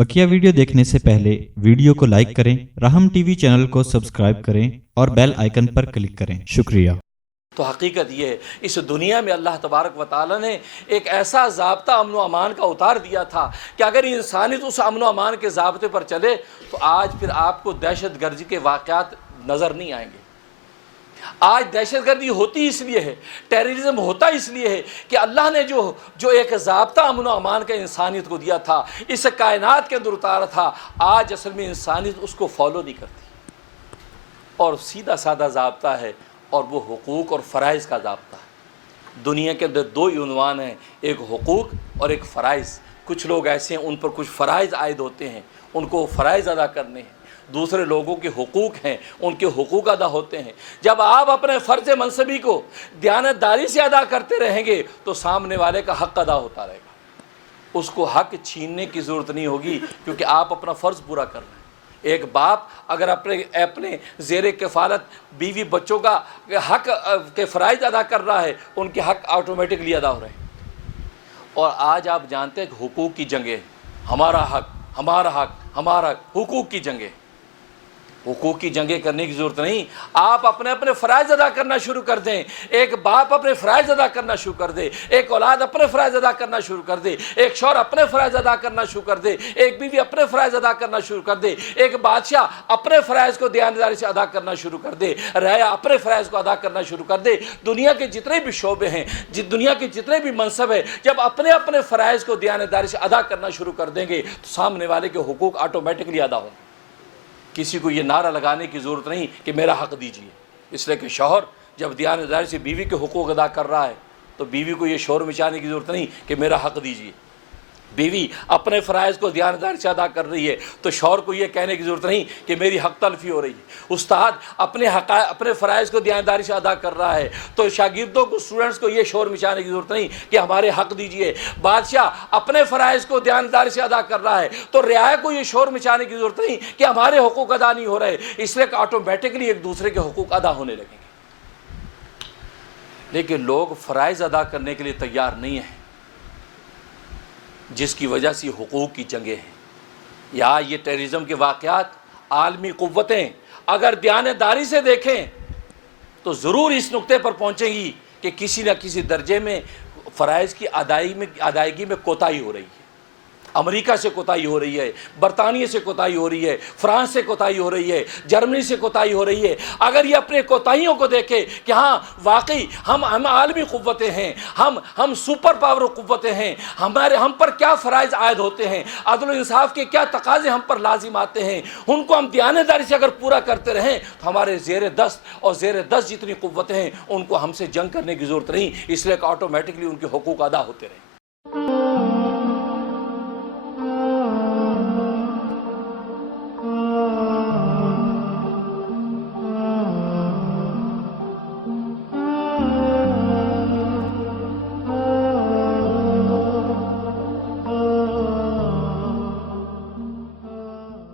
बकिया video देखने से पहले वीडियो को लाइक करें, राहम टीवी चैनल को सब्सक्राइब करें और बेल आइकन पर क्लिक करें। शुक्रिया। तो हकीकत ये है, इस दुनिया में अल्लाह तबारक व तआला ने एक ऐसा ज़ाब्ता अमन व अमान का उतार दिया था कि अगर इंसानियत उस अमन व अमान के ज़ाब्ते पर चले तो आज फिर आपको दहशत गर्दी के वाक़यात नज़र नहीं आएंगे। आज दहशत गर्दी होती इसलिए है, टेररिज्म होता इसलिए है कि अल्लाह ने जो एक ज़ाब्ता अमन व अमान का इंसानियत को दिया था, इस कायनात के अंदर उतारा था, आज असल में इंसानियत उसको फॉलो नहीं करती। और सीधा साधा ज़ाब्ता है और वो हुकूक और फ़राइज़ का ज़ाब्ता है। दुनिया के अंदर दो उन्वान हैं, एक हुकूक और एक फ़राइज़। कुछ लोग ऐसे हैं उन पर कुछ फ़राइज़ आयद होते हैं, उनको फ़राइज़ अदा करने हैं। दूसरे लोगों के हुकूक हैं, उनके हुकूक अदा होते हैं। जब आप अपने फ़र्ज़ मनसबी को दयानतदारी से अदा करते रहेंगे तो सामने वाले का हक़ अदा होता रहेगा, उसको हक़ छीनने की ज़रूरत नहीं होगी, क्योंकि आप अपना फ़र्ज़ पूरा कर रहे हैं। एक बाप अगर अपने ज़ेरे कफ़ालत बीवी बच्चों का हक़ के फ़राइज़ अदा कर रहा है, उनके हक़ ऑटोमेटिकली अदा हो रहे हैं। और आज आप जानते हैं कि हुकूक की जंगें, हमारा हक़, हमारा हक़, हमारा हक़, हुकूक की जंगें। हुकूक की जंगें करने की ज़रूरत नहीं, आप अपने अपने फ़राइज़ अदा करना शुरू कर दें। एक बाप अपने फ़राइज़ अदा करना शुरू कर दे, एक औलाद अपने फ़राइज़ अदा करना शुरू कर दे, एक शौहर अपने फ़राइज़ अदा करना शुरू कर दे, एक बीवी अपने फ़राइज़ अदा करना शुरू कर दे, एक बादशाह अपने फ़राइज़ को दयानतदारी से अदा करना शुरू कर दे, रया अपने फ़राइज़ को अदा करना शुरू कर दे। दुनिया के जितने भी शोबे हैं, दुनिया के जितने भी मनसब है, जब अपने अपने फ़राइज़ को दयानतदारी से अदा करना शुरू कर देंगे तो सामने वाले के हुकूक ऑटोमेटिकली अदा होंगे। किसी को ये नारा लगाने की ज़रूरत नहीं कि मेरा हक़ दीजिए, इसलिए कि शौहर जब दयानतदारी से बीवी के हुकूक अदा कर रहा है तो बीवी को ये शोर मचाने की ज़रूरत नहीं कि मेरा हक़ दीजिए। बीवी अपने फ़राइज़ को दयानतदारी से अदा कर रही है तो शौहर को ये कहने की ज़रूरत नहीं कि मेरी हक़ तलफ़ी हो रही है। उस्ताद अपने फ़राइज़ को दयानतदारी से अदा कर रहा है तो शागिर्दों को, स्टूडेंट्स को ये शोर मचाने की ज़रूरत नहीं कि हमारे हक़ दीजिए। बादशाह अपने फ़राइज़ को दयानतदारी से अदा कर रहा है तो रियाया को ये शोर मचाने की ज़रूरत नहीं कि हमारे हुकूक अदा नहीं हो रहे, इसलिए कि ऑटोमेटिकली एक दूसरे के हुकूक अदा होने लगेंगे। लेकिन लोग फ़राइज़ अदा करने के लिए तैयार नहीं हैं, जिसकी वजह से हुकूक की जंगें हैं। या ये टेररिज्म के वाक़यात आलमी क़ुव्वतें अगर दयानतदारी से देखें तो ज़रूर इस नुक्ते पर पहुँचेंगी कि किसी न किसी दर्जे में फ़राइज़ की अदायगी में कोताही हो रही है। अमेरिका से कोताही हो रही है, बरतानिया से कोताही हो रही है, फ्रांस से कोताही हो रही है, जर्मनी से कोताही हो रही है। अगर ये अपने कोताहियों को देखे कि हाँ वाकई हम आलमी क़ुव्वतें हैं, हम सुपर पावर क़ुव्वतें हैं, हम पर क्या फ़राइज़ आयद होते हैं, अदल इंसाफ के क्या तकाज़े हम पर लाजिम आते हैं, उनको हम दयानतदारी से अगर पूरा करते रहें तो हमारे ज़ेर दस्त और ज़ेर दस्त जितनी क़ुव्वतें हैं उनको हमसे जंग करने की ज़रूरत नहीं, इसलिए कि ऑटोमेटिकली उनके हुकूक अदा होते रहें।